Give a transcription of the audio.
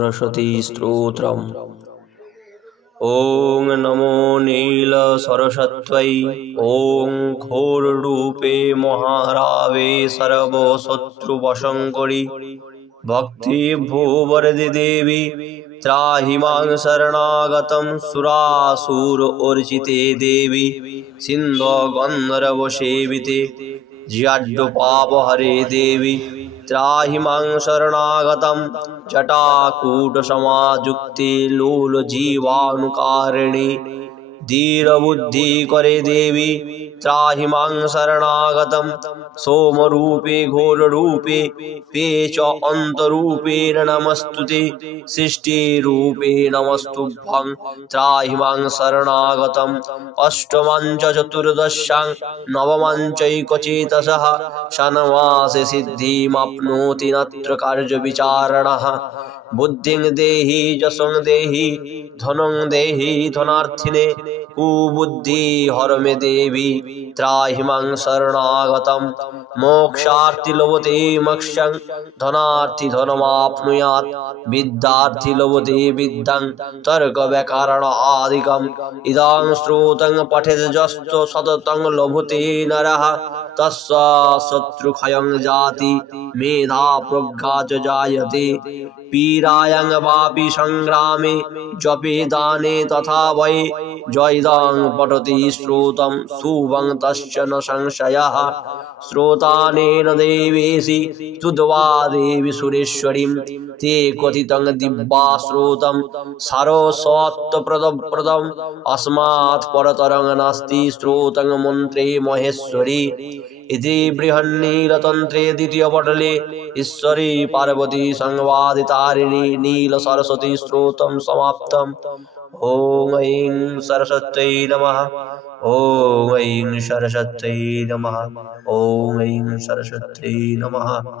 सरस्वती स्तोत्रम् ॐ नमो नीलसरस्वत्यै ॐ घोररूपे महारावे सर्वशत्रुवशङ्करि भक्तिभूवरदि देवी त्राहि मां शरणागतं सुरासुर अर्चिते देवी सिन्धगन्धर्वसेविते ज्याड्यपापहरे देवी त्राहि मां शरणागतं जटाकूटसमायुक्ते लोलजीवानुकारिणि धीरबुद्धि करे देवी त्राहि माँ शरणागतं। सोमरूपे घोररूपे पे च अन्तरूपेण नमस्तु ते सृष्टिरूपे नमस्तुभ्यं त्राहि माँ शरणागतम्। अष्टमं च चतुर्दशां नवमं चैकचेतसः। षण्मासे सिद्धिमाप्नोति नत्र कार्यविचारणः। বুদ্ধিং দেহি, যশং দেহি, ধনং দেহি, ধনার্থিনে, কুবুদ্ধি হরমে দেবী, ত্রাহিমাং শরণাগতম, মোক্ষার্থী লবতে মক্ষং, ধনার্থী ধনমাপ্নুয়াত, বিদ্যার্থী লবতে বিদ্যাং, তর্ক ব্যাকরণ আদিকম ইদাং শ্রোতং পঠেত যস্ত সততং লভতে নরহ তস্য শত্রুক্ষয়ং জাতি মেধা প্রজ্ঞা চ জায়তে পীড়ায়ং বাপি সংগ্রামে জপে দানে তথা বৈ জয়দাং পটতি শ্রোতম শুভং তশ্চ ন সংশয়ः শ্রোতানেন দেবেশি তুদ্বা দেবী সুরেশ্বরীম তে কথিতং দিব্যা শ্রোতম সারস্বত্বপ্রদপ্রদম অস্মাৎ পরতরং নাস্তি শ্রোতং মন্ত্রে মহেশ্বরী ইতি বৃহন্নীলতন্ত্রে দ্বিতীয় পটলে ঈশ্বরী পার্বতী সংবাদিতারিণী নীল সরস্বতী স্রোতম সমাপ্ত ওং ঐং সরস্বত্যৈ নম ওং ঐং সরস্বত্যৈ নম ওং ঐং সরস্বত্যৈ নমঃ